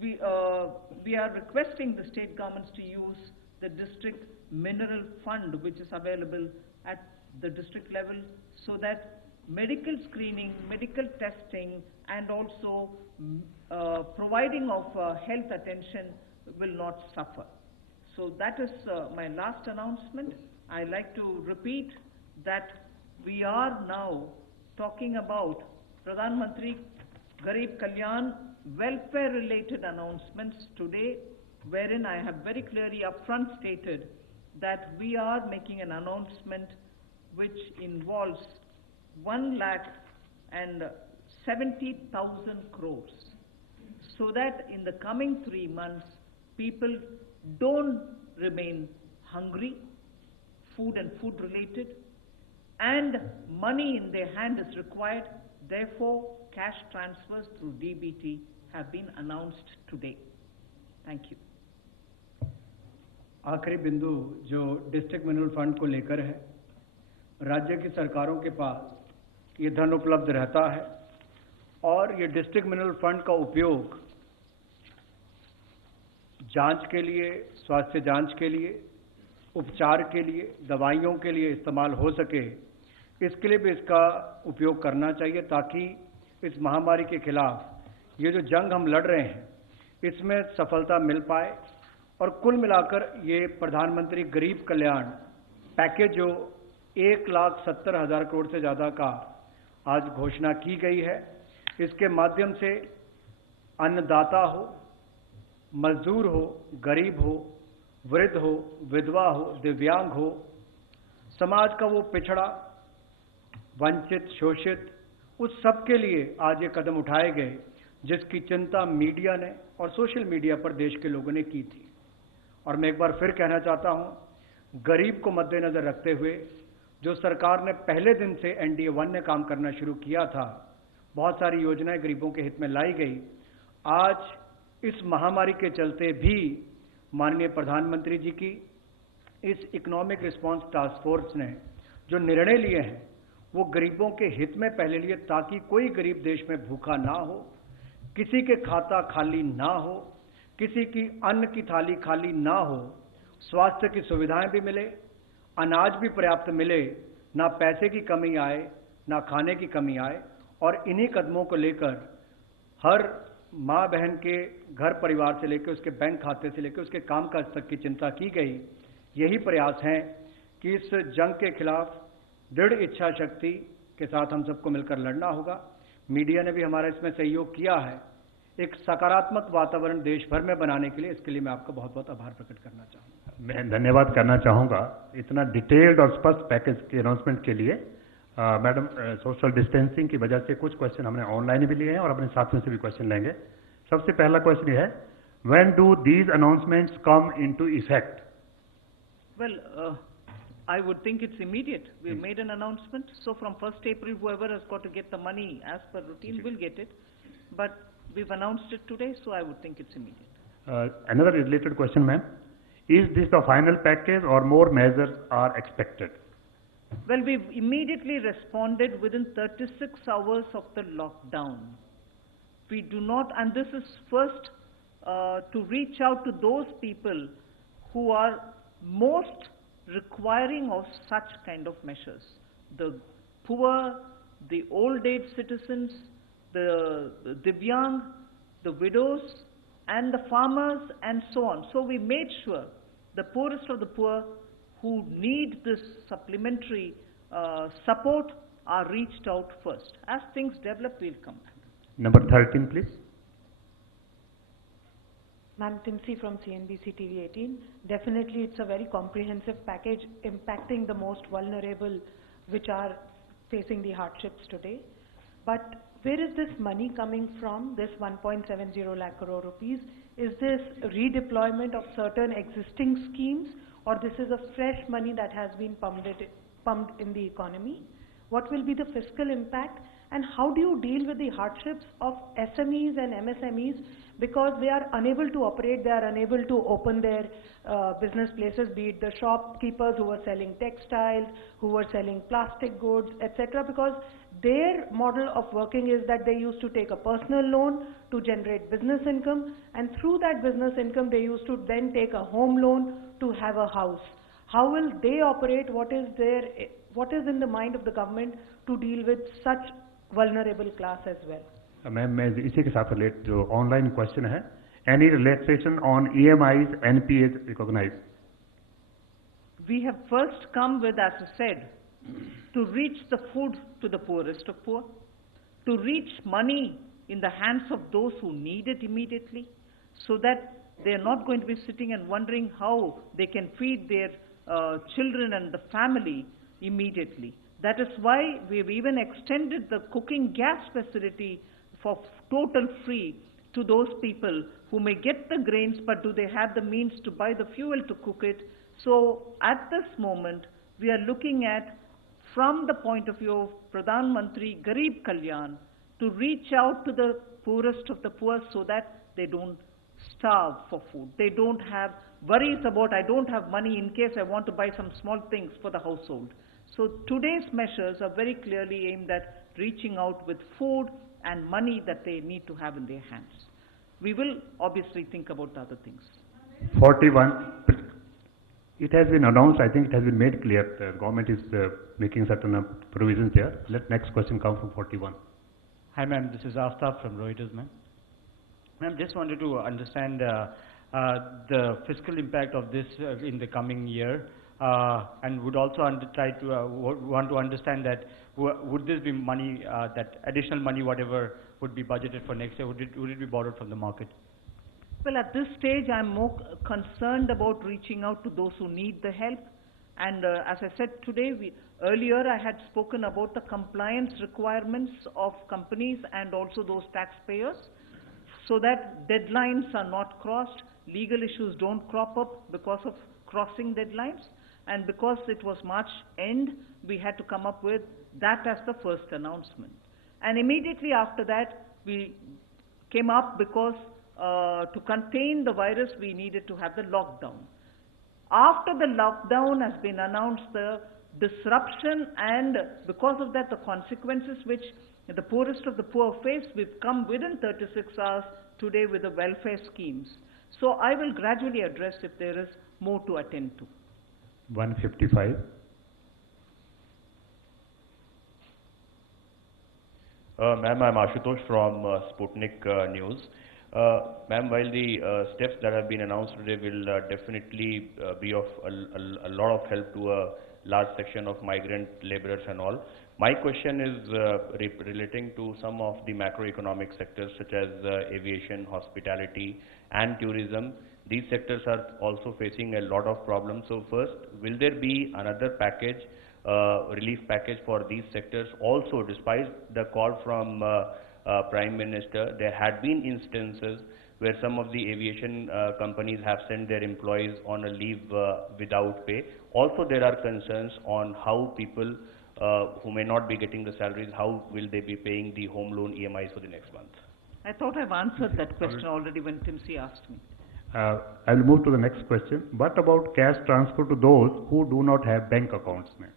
We are requesting the state governments to use the district mineral fund which is available at the district level so that medical screening, medical testing, and also providing of health attention will not suffer. So that is my last announcement. I like to repeat that we are now talking about Pradhan Mantri Garib Kalyan welfare related announcements today, wherein I have very clearly upfront stated that we are making an announcement which involves 1,70,000 crores, so that in the coming 3 months people don't remain hungry, food and food related, and money in their hand is required. Therefore, cash transfers through DBT have been announced today. Thank you. आखिरी बिंदु जो district mineral fund को लेकर है, राज्य की सरकारों के पास ये धन उपलब्ध रहता है और ये डिस्ट्रिक्ट मिनरल फंड का उपयोग जांच के लिए, स्वास्थ्य जांच के लिए, उपचार के लिए, दवाइयों के लिए इस्तेमाल हो सके, इसके लिए भी इसका उपयोग करना चाहिए ताकि इस महामारी के खिलाफ ये जो जंग हम लड़ रहे हैं इसमें सफलता मिल पाए। और कुल मिलाकर ये प्रधानमंत्री गरीब कल्याण पैकेज जो 1,70,000 करोड़ से ज़्यादा का आज घोषणा की गई है, इसके माध्यम से अन्नदाता हो, मजदूर हो, गरीब हो, वृद्ध हो, विधवा हो, दिव्यांग हो, समाज का वो पिछड़ा, वंचित, शोषित, उस सब के लिए आज ये कदम उठाए गए जिसकी चिंता मीडिया ने और सोशल मीडिया पर देश के लोगों ने की थी। और मैं एक बार फिर कहना चाहता हूं, गरीब को मद्देनजर रखते हुए जो सरकार ने पहले दिन से NDA 1 ने काम करना शुरू किया था, बहुत सारी योजनाएं गरीबों के हित में लाई गई। आज इस महामारी के चलते भी माननीय प्रधानमंत्री जी की इस इकोनॉमिक रिस्पांस टास्क फोर्स ने जो निर्णय लिए हैं वो गरीबों के हित में पहले लिए, ताकि कोई गरीब देश में भूखा ना हो, किसी के खाता खाली ना हो, किसी की अन्न की थाली खाली ना हो, स्वास्थ्य की सुविधाएं भी मिले, अनाज भी पर्याप्त मिले, ना पैसे की कमी आए, ना खाने की कमी आए। और इन्हीं कदमों को लेकर हर माँ बहन के घर परिवार से लेकर उसके बैंक खाते से लेकर उसके कामकाज तक की चिंता की गई। यही प्रयास हैं कि इस जंग के खिलाफ दृढ़ इच्छा शक्ति के साथ हम सबको मिलकर लड़ना होगा। मीडिया ने भी हमारा इसमें सहयोग किया है, एक सकारात्मक वातावरण देश भर में बनाने के लिए। इसके लिए मैं आपका बहुत बहुत आभार प्रकट करना चाहूँगा। मैं धन्यवाद करना चाहूँगा इतना डिटेल्ड और स्पष्ट पैकेज के अनाउंसमेंट के लिए। मैडम, सोशल डिस्टेंसिंग की वजह से कुछ क्वेश्चन हमने ऑनलाइन भी लिए हैं और अपने साथियों से भी क्वेश्चन लेंगे। सबसे पहला क्वेश्चन है, when do these announcements come into effect? Well, I would think it's immediate. We've made an announcement, so from 1st April, whoever has got to get the money as per routine will get it. But we've announced it today, so I would think it's immediate. Another related question, ma'am. Is this the final package or more measures are expected? Well, we've immediately responded within 36 hours of the lockdown. We do not, and this is first to reach out to those people who are most requiring of such kind of measures. The poor, the old age citizens, the Divyang, the widows, and the farmers, and so on. So we made sure the poorest of the poor who need this supplementary support are reached out first. As things develop, we'll come back. Number 13, please. Ma'am, Timsi from CNBC TV 18. Definitely, it's a very comprehensive package impacting the most vulnerable, which are facing the hardships today. But where is this money coming from, this 1.70 lakh crore rupees? Is this redeployment of certain existing schemes, or this is a fresh money that has been pumped in the economy? What will be the fiscal impact, and how do you deal with the hardships of SMEs and MSMEs, because they are unable to operate, they are unable to open their business places, be it the shopkeepers who are selling textiles, who are selling plastic goods, etc., because their model of working is that they used to take a personal loan to generate business income, and through that business income they used to then take a home loan to have a house. How will they operate? What is in the mind of the government to deal with such vulnerable class as well? Ma'am, मैं इसी के साथ relate जो online question है, any relaxation on EMIs, NPAs recognized? We have first come with, as I said, to reach the food to the poorest of poor, to reach money in the hands of those who need it immediately, so that they are not going to be sitting and wondering how they can feed their children and the family immediately. That is why we have even extended the cooking gas facility for total free to those people who may get the grains, but do they have the means to buy the fuel to cook it? So at this moment, we are looking at, from the point of view of Pradhan Mantri Garib Kalyan, to reach out to the poorest of the poor so that they don't starve for food. They don't have worries about, I don't have money in case I want to buy some small things for the household. So today's measures are very clearly aimed at reaching out with food and money that they need to have in their hands. We will obviously think about the other things. 41. It has been announced, I think it has been made clear, the government is making certain provisions there. Let next question come from 41. Hi ma'am, this is Aftab from Reuters ma'am. Ma'am, just wanted to understand the fiscal impact of this in the coming year, and would also want to understand that would this be money, that additional money, whatever would be budgeted for next year, would it be borrowed from the market? Well, at this stage, I'm more concerned about reaching out to those who need the help. And as I said today, earlier I had spoken about the compliance requirements of companies and also those taxpayers, so that deadlines are not crossed, legal issues don't crop up because of crossing deadlines. And because it was March end, we had to come up with that as the first announcement. And immediately after that, we came up because to contain the virus, we needed to have the lockdown. After the lockdown has been announced, the disruption and because of that, the consequences which the poorest of the poor face, we've come within 36 hours today with the welfare schemes. So I will gradually address if there is more to attend to. 155. Ma'am, I'm Ashutosh from Sputnik News. Ma'am, while the steps that have been announced today will definitely be of a lot of help to a large section of migrant laborers and all, my question is relating to some of the macroeconomic sectors such as aviation, hospitality and tourism. These sectors are also facing a lot of problems. So first, will there be another package, relief package for these sectors? Also, despite the call from Prime Minister, there had been instances where some of the aviation companies have sent their employees on a leave without pay. Also, there are concerns on how people who may not be getting the salaries, how will they be paying the home loan EMIs for the next month? I thought I've answered that question already when Timsi asked me. I will move to the next question. What about cash transfer to those who do not have bank accounts, ma'am?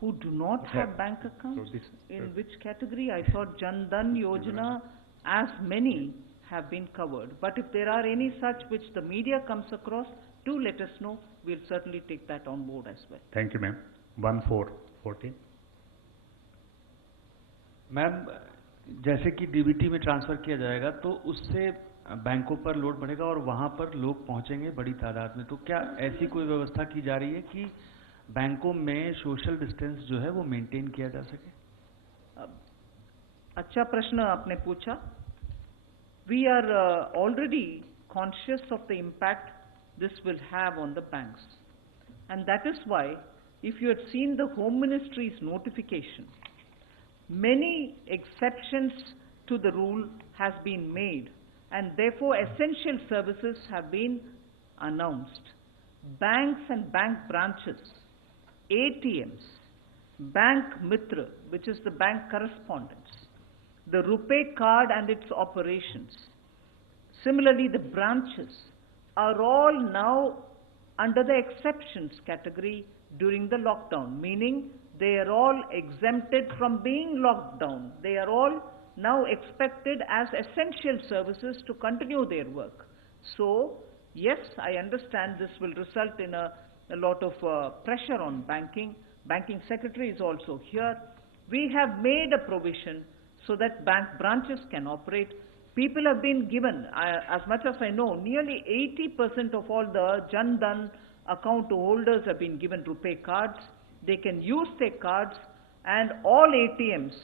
Who do not have bank accounts? So in which category? I thought Jan Dhan Yojana, as many have been covered. But if there are any such which the media comes across, do let us know. We'll certainly take that on board as well. Thank you, ma'am. 1414. Ma'am, जैसे कि DBT में transfer किया जाएगा तो उससे बैंकों पर load बढ़ेगा और वहाँ पर लोग पहुँचेंगे बड़ी तादाद में, तो क्या ऐसी कोई व्यवस्था की जा रही है कि बैंकों में सोशल डिस्टेंस जो है वो मेंटेन किया जा सके? अच्छा प्रश्न आपने पूछा. We are already conscious of the impact this will have on the banks, and that is why, if you had seen the Home Ministry's notification, many exceptions to the rule has been made, and therefore essential services have been announced. Banks and bank branches, ATMs, Bank Mitra, which is the bank correspondence, the RuPay card and its operations, similarly the branches, are all now under the exceptions category during the lockdown, meaning they are all exempted from being locked down. They are all now expected as essential services to continue their work. So, yes, I understand this will result in a lot of pressure on banking. Banking secretary is also here. We have made a provision so that bank branches can operate. People have been given, as much as I know, nearly 80% of all the Jan Dhan account holders have been given RuPay cards. They can use their cards, and all ATMs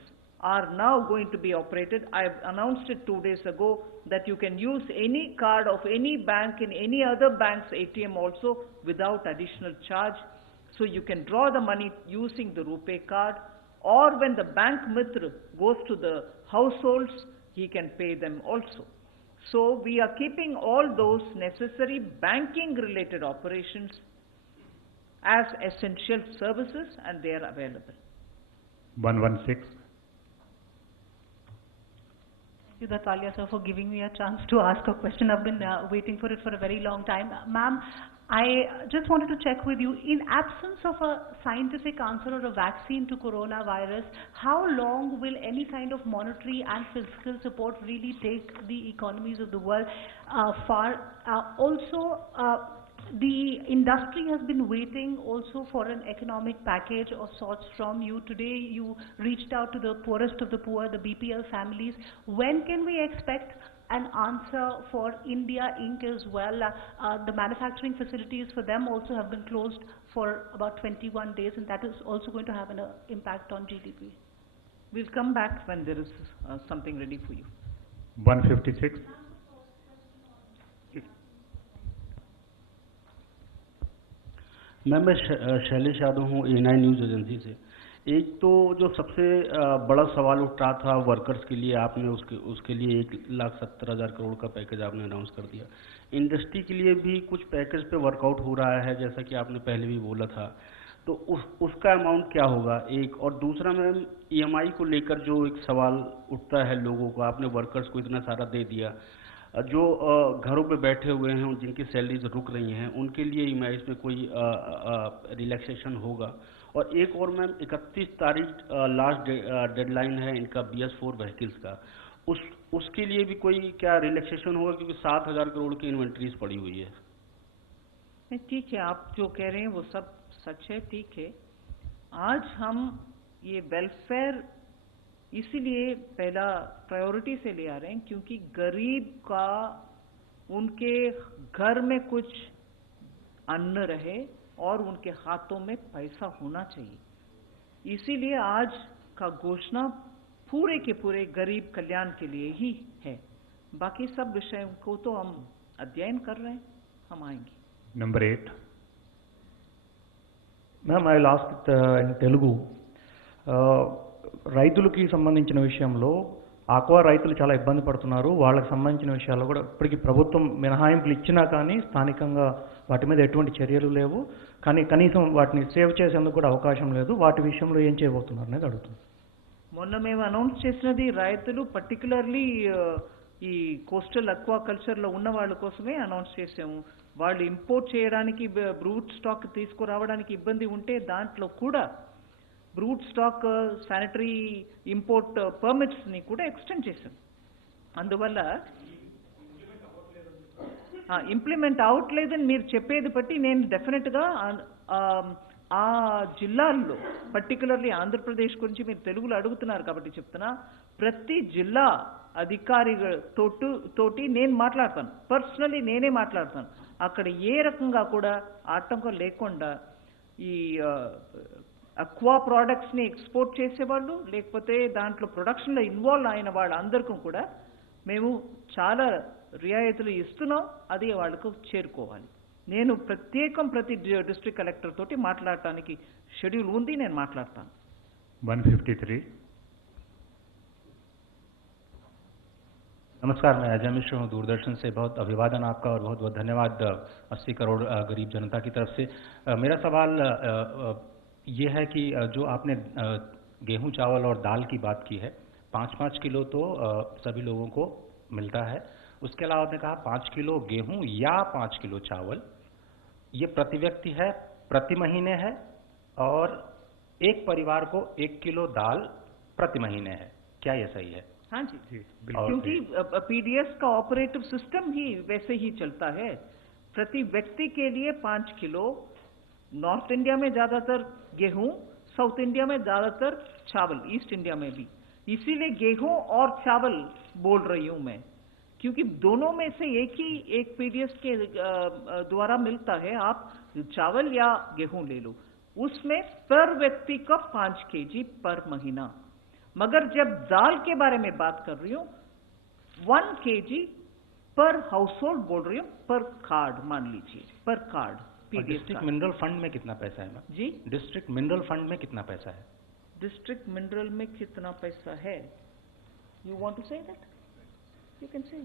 are now going to be operated. I announced it 2 days ago that you can use any card of any bank in any other bank's ATM also without additional charge. So you can draw the money using the RuPay card, or when the Bank Mitra goes to the households, he can pay them also. So we are keeping all those necessary banking related operations as essential services, and they are available. 116. Thank you, Dattalia sir, for giving me a chance to ask a question. I've been waiting for it for a very long time. Ma'am, I just wanted to check with you, in absence of a scientific answer or a vaccine to coronavirus, how long will any kind of monetary and fiscal support really take the economies of the world far? Also, the industry has been waiting also for an economic package of sorts from you. Today you reached out to the poorest of the poor, the BPL families. When can we expect an answer for India Inc. as well? The manufacturing facilities for them also have been closed for about 21 days, and that is also going to have an impact on GDP. We'll come back when there is something ready for you. 156. Ma'am, मैं शैलेश यादव हूँ A9 news agency से। एक तो जो सबसे बड़ा सवाल उठ रहा था वर्कर्स के लिए, आपने उसके लिए 1,70,000 करोड़ का पैकेज आपने अनाउंस कर दिया। इंडस्ट्री के लिए भी कुछ पैकेज पे वर्कआउट हो रहा है, जैसा कि आपने पहले भी बोला था, तो उसका अमाउंट क्या होगा? एक और दूसरा मैम, EMI को लेकर जो एक सवाल उठता है लोगों को, आपने वर्कर्स को इतना सारा दे दिया, जो घरों पे बैठे हुए हैं, जिनकी सैलरीज रुक रही हैं, उनके लिए EMI में कोई रिलैक्सेशन होगा? और एक और मैम, 31 तारीख लास्ट डेडलाइन है इनका BS4 व्हीकल्स का, उसके लिए भी कोई क्या रिलैक्सेशन होगा? क्योंकि 7,000 करोड़ की इन्वेंट्रीज पड़ी हुई है। ठीक है, आप जो कह रहे हैं वो सब सच है, ठीक है। आज हम ये वेलफेयर इसीलिए पहला प्रायोरिटी से ले आ रहे हैं क्योंकि गरीब का उनके घर में कुछ अन्न रहे और उनके हाथों में पैसा होना चाहिए। इसीलिए आज का घोषणा पूरे के पूरे गरीब कल्याण के लिए ही है। बाकी सब विषयों को तो हम अध्ययन कर रहे हैं, हम आएंगे। Number 8. Ma'am, I will ask it in Telugu. రైతులకి సంబంధించిన విషయంలో ఆక్వా రైతులు చాలా ఇబ్బంది పడుతున్నారు. వాళ్ళకి సంబంధించిన విషయాల్లో కూడా ఇప్పటికీ ప్రభుత్వం మినహాయింపులు ఇచ్చినా కానీ స్థానికంగా వాటి మీద ఎటువంటి చర్యలు లేవు. కానీ కనీసం వాటిని సేవ్ చేసేందుకు కూడా అవకాశం లేదు. వాటి విషయంలో ఏం చేయబోతున్నారు అనేది అడుగుతుంది. మొన్న మేము అనౌన్స్ చేసినది రైతులు పర్టికులర్లీ ఈ కోస్టల్ అక్వా కల్చర్లో ఉన్న వాళ్ళ కోసమే అనౌన్స్ చేసాము. వాళ్ళు ఇంపోర్ట్ చేయడానికి బ్రూట్ స్టాక్ తీసుకురావడానికి ఇబ్బంది ఉంటే దాంట్లో కూడా బ్రూట్ స్టాక్ శానిటరీ ఇంపోర్ట్ పర్మిట్స్ని కూడా ఎక్స్టెండ్ చేశాం. అందువల్ల ఇంప్లిమెంట్ అవ్వట్లేదని మీరు చెప్పేది బట్టి నేను డెఫినెట్గా ఆ జిల్లాల్లో పర్టికులర్లీ ఆంధ్రప్రదేశ్ గురించి మీరు తెలుగులో అడుగుతున్నారు కాబట్టి చెప్తున్నా, ప్రతి జిల్లా అధికారితోటి నేను మాట్లాడతాను, పర్సనలీ నేనే మాట్లాడతాను. అక్కడ ఏ రకంగా కూడా ఆటంకం లేకుండా ఈ అక్వా ప్రోడక్ట్స్ని ఎక్స్పోర్ట్ చేసేవాళ్ళు లేకపోతే దాంట్లో ప్రొడక్షన్లో ఇన్వాల్వ్ అయిన వాళ్ళందరికీ కూడా మేము చాలా రియాయితీలు ఇస్తున్నాం. అది వాళ్ళకు చేరుకోవాలి. నేను ప్రతి డిస్ట్రిక్ట్ కలెక్టర్ తోటి మాట్లాడటానికి షెడ్యూల్ ఉంది, నేను మాట్లాడతాను. 153. नमस्कार, मैं अजय मिश्र हूँ दूरदर्शन से। बहुत अभिवादन आपका और बहुत बहुत धन्यवाद 80 करोड़ गरीब जनता की तरफ से। मेरा सवाल ये है कि जो आपने गेहूं, चावल और दाल की बात की है, 5-5 किलो तो सभी लोगों को मिलता है। उसके अलावा आपने कहा 5 किलो गेहूं या 5 किलो चावल, ये प्रति व्यक्ति है, प्रति महीने है, और एक परिवार को 1 किलो दाल प्रति महीने है। क्या ये सही है? हाँ जी, क्योंकि PDS का ऑपरेटिव सिस्टम ही वैसे ही चलता है। प्रति व्यक्ति के लिए 5 किलो, नॉर्थ इंडिया में ज्यादातर गेहूं, साउथ इंडिया में ज्यादातर चावल, ईस्ट इंडिया में भी। इसीलिए गेहूं और चावल बोल रही हूं मैं, क्योंकि दोनों में से एक PDS के द्वारा मिलता है। आप चावल या गेहूं ले लो, उसमें पर व्यक्ति का 5 kg पर महीना। मगर जब दाल के बारे में बात कर रही हूं, 1 kg पर हाउसहोल्ड बोल रही हूं, पर कार्ड मान लीजिए, पर कार्ड। डिस्ट्रिक्ट मिनरल फंड में कितना पैसा है मैम? जी, डिस्ट्रिक्ट मिनरल फंड में कितना पैसा है? डिस्ट्रिक्ट मिनरल में कितना पैसा है? You want to say that? You can say.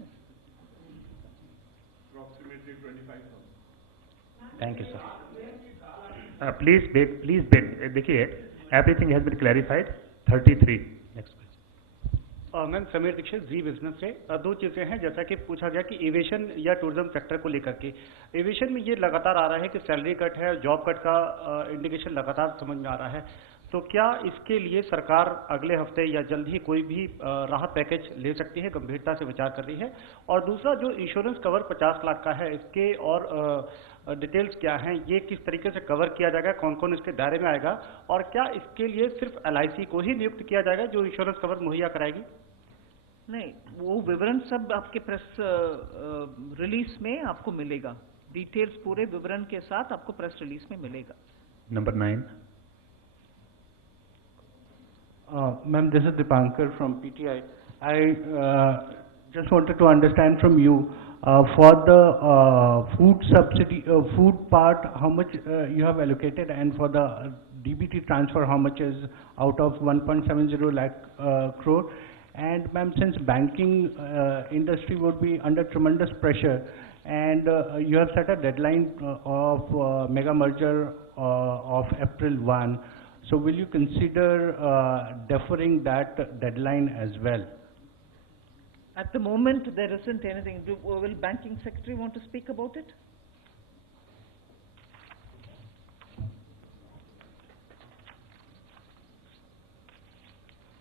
Approximately 25,000. Thank you, sir. Please wait. देखिए, everything has been clarified. 33. Next question. Ma'am Sameer Dixit ji business से दो चीज़ें हैं जैसा कि पूछा गया कि एविएशन या टूरिज्म सेक्टर को लेकर के एविएशन में ये लगातार आ रहा है कि सैलरी कट है, जॉब कट का इंडिकेशन लगातार समझ में आ रहा है, तो क्या इसके लिए सरकार अगले हफ्ते या जल्द ही कोई भी राहत पैकेज ले सकती है, गंभीरता से विचार कर रही है? और दूसरा जो इंश्योरेंस कवर 50 लाख का है, इसके और डिटेल्स क्या हैं, ये किस तरीके से कवर किया जाएगा, कौन कौन इसके दायरे में आएगा, और क्या इसके लिए सिर्फ LIC को ही नियुक्त किया जाएगा जो इंश्योरेंस कवर मुहैया कराएगी? नहीं, वो विवरण सब आपके प्रेस रिलीज में आपको मिलेगा, डिटेल्स पूरे विवरण के साथ आपको प्रेस रिलीज में मिलेगा. Number 9. Ma'am, this is Dipankar from PTI. I just wanted to understand from you for the food subsidy, food part, how much you have allocated, and for the DBT transfer, how much is out of 1.70 lakh crore. And ma'am, since banking industry would be under tremendous pressure, and you have set a deadline of mega merger of April 1, so will you consider deferring that deadline as well? At the moment, there isn't anything. Will Banking Secretary want to speak about it?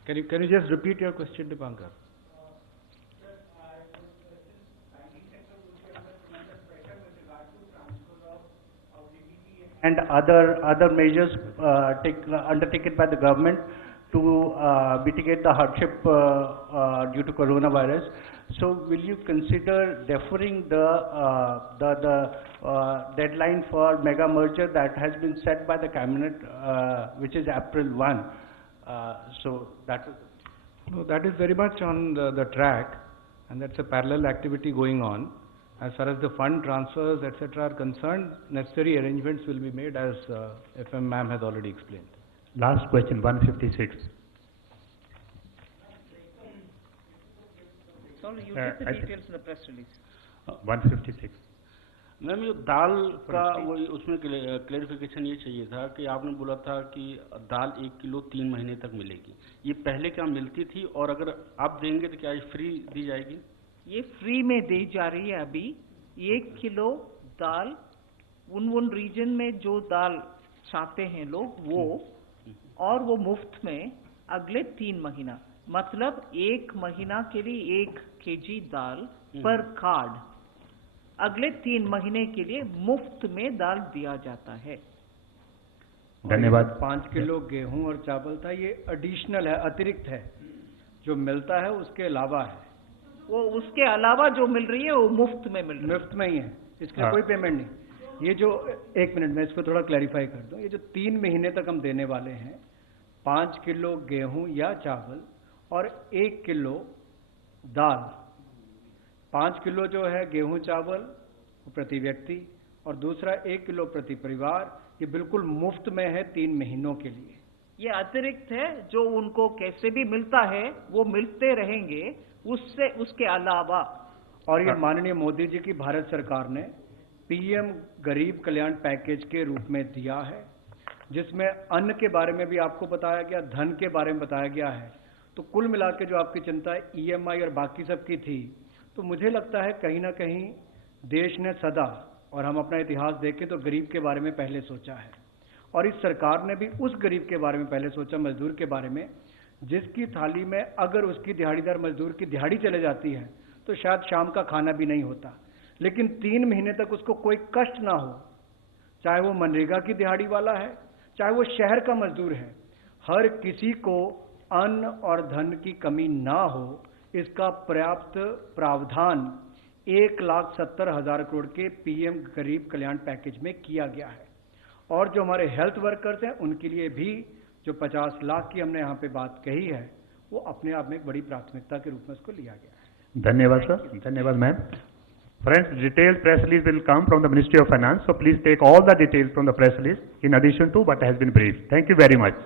Can you just repeat your question, Dipankar? And other measures undertaken by the government to mitigate the hardship due to coronavirus. So will you consider deferring the deadline for mega merger that has been set by the cabinet, which is April 1? So that is. No, that is very much on the track, and that's a parallel activity going on. As far as the fund transfers, etc. are concerned, necessary arrangements will be made, as FM ma'am has already explained. Last question, 156. Sorry, you get the details in the press release. 156. Ma'am, ये दाल का वो उसमें clarification ये चाहिए था कि आपने बोला था कि दाल 1 किलो 3 महीने तक मिलेगी. ये पहले क्या मिलती थी, और अगर आप देंगे तो क्या ये फ्री दी जाएगी? ये फ्री में दी जा रही है अभी. 1 किलो दाल उन रीजन में जो दाल चाहते हैं लोग वो, और वो मुफ्त में अगले 3 महीना, मतलब 1 महीना के लिए 1 kg दाल पर कार्ड अगले 3 महीने के लिए मुफ्त में दाल दिया जाता है. धन्यवाद. 5 किलो गेहूं और चावल था, ये एडिशनल है, अतिरिक्त है, जो मिलता है उसके अलावा है. वो उसके अलावा जो मिल रही है वो मुफ्त में मिल रही है. मुफ्त में ही है, इसका कोई पेमेंट नहीं. ये जो 1 मिनट में इसको थोड़ा क्लैरिफाई कर दूं, ये जो 3 महीने तक हम देने वाले हैं, 5 किलो गेहूं या चावल और 1 किलो दाल. 5 किलो जो है गेहूं चावल प्रति व्यक्ति, और दूसरा 1 किलो प्रति परिवार, ये बिल्कुल मुफ्त में है 3 महीनों के लिए. ये अतिरिक्त है, जो उनको कैसे भी मिलता है वो मिलते रहेंगे, उससे उसके अलावा. और ये माननीय मोदी जी की भारत सरकार ने PM गरीब कल्याण पैकेज के रूप में दिया है, जिसमें अन्न के बारे में भी आपको बताया गया, धन के बारे में बताया गया है. तो कुल मिला के जो आपकी चिंता EMI और बाकी सब की थी, तो मुझे लगता है कहीं ना कहीं देश ने सदा, और हम अपना इतिहास देखें तो गरीब के बारे में पहले सोचा है, और इस सरकार ने भी उस गरीब के बारे में पहले सोचा, मजदूर के बारे में, जिसकी थाली में अगर उसकी दिहाड़ीदार मजदूर की दिहाड़ी चले जाती है तो शायद शाम का खाना भी नहीं होता, लेकिन 3 महीने तक उसको कोई कष्ट ना हो, चाहे वो मनरेगा की दिहाड़ी वाला है, चाहे वो शहर का मजदूर है, हर किसी को अन्न और धन की कमी ना हो, इसका पर्याप्त प्रावधान 1,70,000 करोड़ के PM गरीब कल्याण पैकेज में किया गया है. और जो हमारे हेल्थ वर्कर्स हैं उनके लिए भी जो 50 लाख की हमने यहाँ पे बात कही है, वो अपने आप में एक बड़ी प्राथमिकता के रूप में उसको लिया गया है. धन्यवाद सर. धन्यवाद ma'am. Friends, detailed press release will come from the Ministry of Finance, so please take all the details from the press release in addition to what has been briefed. Thank you very much.